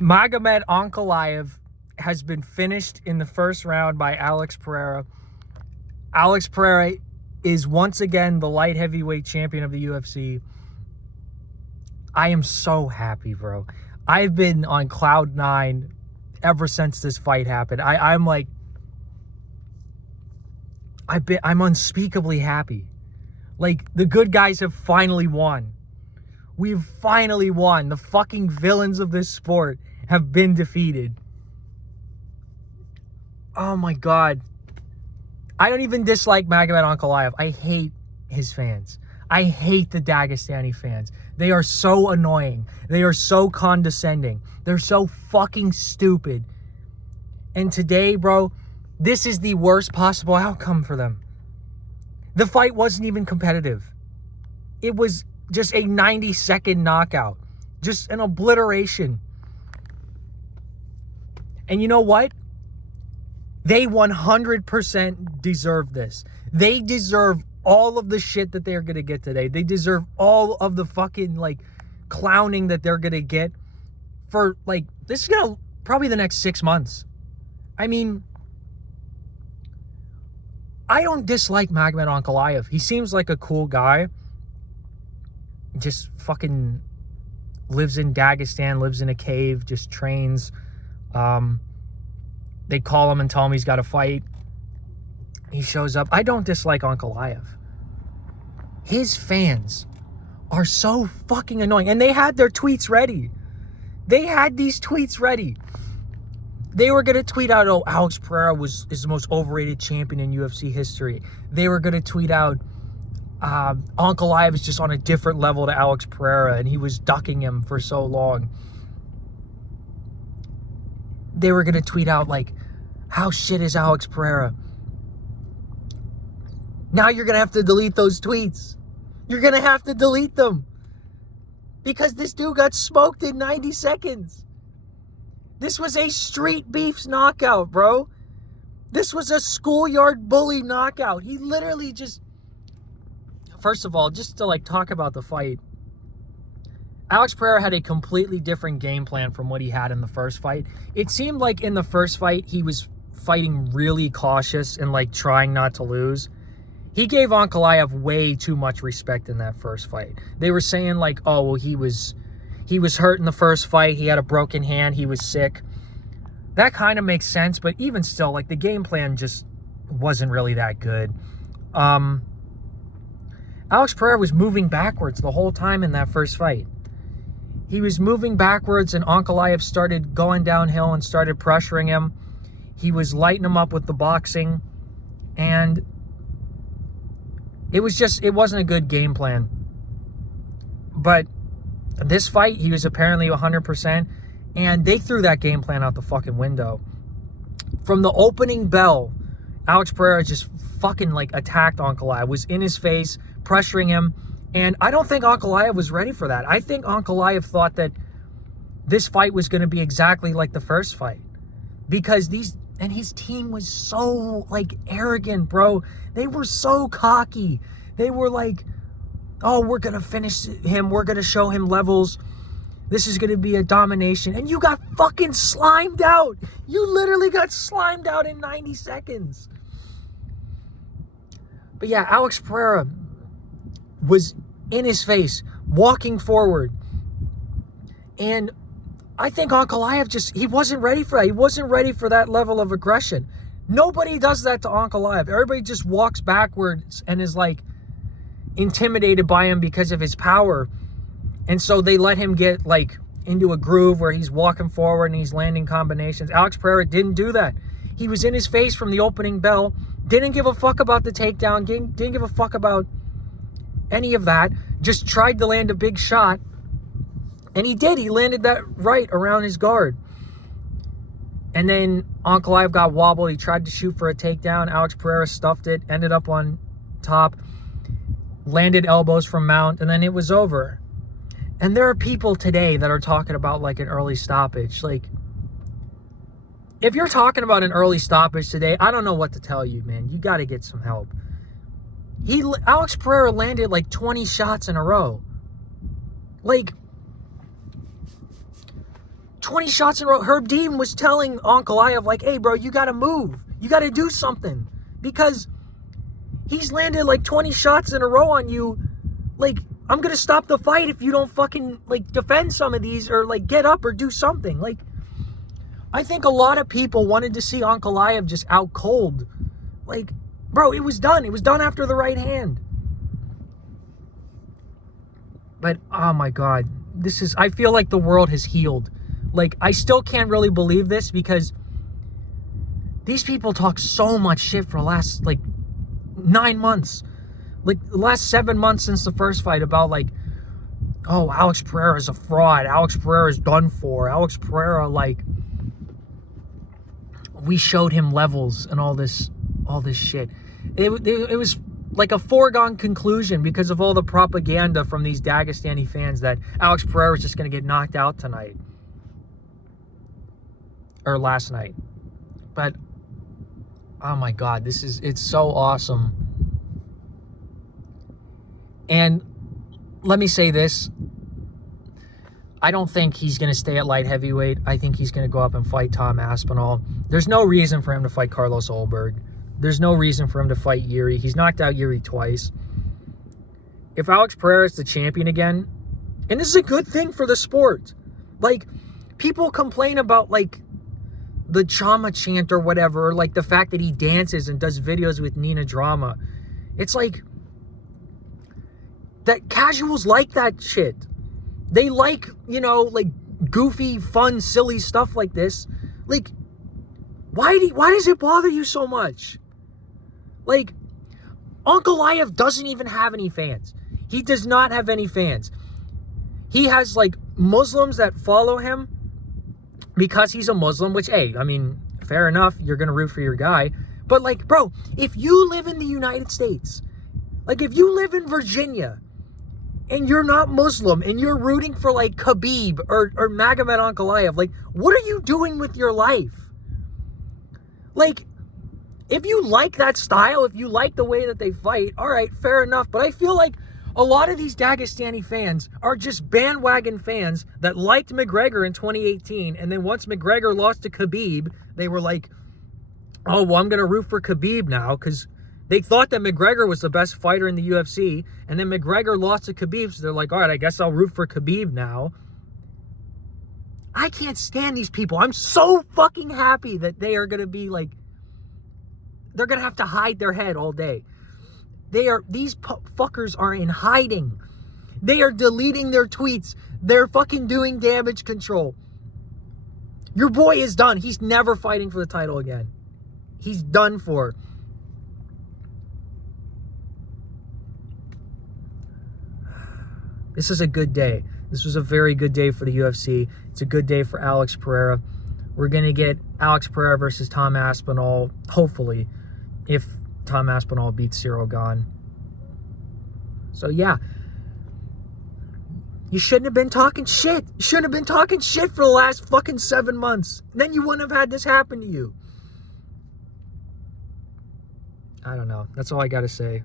Magomed Ankalaev has been finished in the first round by Alex Pereira. Alex Pereira is once again the light heavyweight champion of the UFC. I am so happy, bro. I've been on cloud nine ever since this fight happened. I'm unspeakably happy. Like, the good guys have finally won. We've finally won. The fucking villains of this sport have been defeated. Oh my God. I don't even dislike Magomed Ankalaev. I hate his fans. I hate the Dagestani fans. They are so annoying. They are so condescending. They're so fucking stupid. And today, bro, this is the worst possible outcome for them. The fight wasn't even competitive. It was just a 90-second knockout. Just an obliteration. And you know what? They 100% deserve this. They deserve all of the shit that they're going to get today. They deserve all of the fucking, clowning that they're going to get for, this is going to probably the next 6 months. I mean, I don't dislike Magomed Ankalaev. He seems like a cool guy. Just fucking lives in Dagestan, lives in a cave, just trains. They call him and tell him he's got to fight. He shows up. I don't dislike Ankalaev. His fans are so fucking annoying. And they had their tweets ready. They had these tweets ready. They were going to tweet out, oh, Alex Pereira is the most overrated champion in UFC history. They were going to tweet out, Ankalaev is just on a different level to Alex Pereira, and he was ducking him for so long. They were going to tweet out, how shit is Alex Pereira? Now you're going to have to delete those tweets. You're going to have to delete them. Because this dude got smoked in 90 seconds. This was a street beefs knockout, bro. This was a schoolyard bully knockout. He literally just... First of all, just to talk about the fight, Alex Pereira had a completely different game plan from what he had in the first fight. It seemed like in the first fight, he was fighting really cautious and trying not to lose. He gave Ankalaev way too much respect in that first fight. They were saying oh, well, he was hurt in the first fight. He had a broken hand. He was sick. That kind of makes sense, but even still, the game plan just wasn't really that good. Alex Pereira was moving backwards the whole time in that first fight. He was moving backwards, and Ankalaev started going downhill and started pressuring him. He was lighting him up with the boxing, and it wasn't a good game plan. But this fight, he was apparently 100%, and they threw that game plan out the fucking window. From the opening bell, Alex Pereira just fucking attacked Ankalaev, was in his face, pressuring him, and I don't think Ankalaev was ready for that. I think Ankalaev thought that this fight was going to be exactly like the first fight, because his team was so arrogant, bro. They were so cocky. They were oh, we're going to finish him. We're going to show him levels. This is going to be a domination. And you got fucking slimed out. You literally got slimed out in 90 seconds. But yeah, Alex Pereira was in his face, walking forward. And I think Ankalaev he wasn't ready for that. He wasn't ready for that level of aggression. Nobody does that to Ankalaev. Everybody just walks backwards and is intimidated by him because of his power. And so they let him get into a groove where he's walking forward and he's landing combinations. Alex Pereira didn't do that. He was in his face from the opening bell. Didn't give a fuck about the takedown. Didn't give a fuck about any of that. Just tried to land a big shot. And he did. He landed that right around his guard. And then Ankalaev got wobbled. He tried to shoot for a takedown. Alex Pereira stuffed it. Ended up on top. Landed elbows from mount. And then it was over. And there are people today that are talking about an early stoppage. If you're talking about an early stoppage today, I don't know what to tell you, man. You got to get some help. Alex Pereira landed 20 shots in a row. 20 shots in a row. Herb Dean was telling Ankalaev, like, hey, bro, you got to move. You got to do something. Because he's landed like 20 shots in a row on you. Like, I'm going to stop the fight if you don't fucking, like, defend some of these or, like, get up or do something. Like, I think a lot of people wanted to see Ankalaev just out cold. Like, bro, it was done. It was done after the right hand. But, oh my God, I feel like the world has healed. Like, I still can't really believe this because these people talk so much shit for the last, like, 9 months. Like, the last 7 months since the first fight about, like, oh, Alex Pereira is a fraud. Alex Pereira is done for. Alex Pereira, like, we showed him levels and all this shit. It was like a foregone conclusion because of all the propaganda from these Dagestani fans that Alex Pereira is just going to get knocked out tonight. Or last night. But, oh my God, it's so awesome. And let me say this. I don't think he's going to stay at light heavyweight. I think he's going to go up and fight Tom Aspinall. There's no reason for him to fight Carlos Ulberg. There's no reason for him to fight Yuri. He's knocked out Yuri twice. If Alex Pereira is the champion again, and this is a good thing for the sport. Like, people complain about, like, the trauma chant or whatever, or like the fact that he dances and does videos with Nina Drama. It's like, that casuals like that shit. They like, you know, like goofy, fun, silly stuff like this. Like, why does it bother you so much? Like, Ankalaev doesn't even have any fans. He does not have any fans. He has, like, Muslims that follow him because he's a Muslim, which, hey, I mean, fair enough, you're going to root for your guy. But, like, bro, if you live in the United States, like, if you live in Virginia, and you're not Muslim, and you're rooting for, like, Khabib or Magomed Ankalaev, like, what are you doing with your life? Like, if you like that style, if you like the way that they fight, all right, fair enough. But I feel like a lot of these Dagestani fans are just bandwagon fans that liked McGregor in 2018, and then once McGregor lost to Khabib, they were like, oh, well, I'm going to root for Khabib now, because they thought that McGregor was the best fighter in the UFC, and then McGregor lost to Khabib, so they're like, all right, I guess I'll root for Khabib now. I can't stand these people. I'm so fucking happy that they are going to be like, they're going to have to hide their head all day. These fuckers are in hiding. They are deleting their tweets. They're fucking doing damage control. Your boy is done. He's never fighting for the title again. He's done for. This is a good day. This was a very good day for the UFC. It's a good day for Alex Pereira. We're going to get Alex Pereira versus Tom Aspinall, hopefully, if Tom Aspinall beats Cyril Gane. So, yeah. You shouldn't have been talking shit. You shouldn't have been talking shit for the last fucking 7 months. Then you wouldn't have had this happen to you. I don't know. That's all I got to say.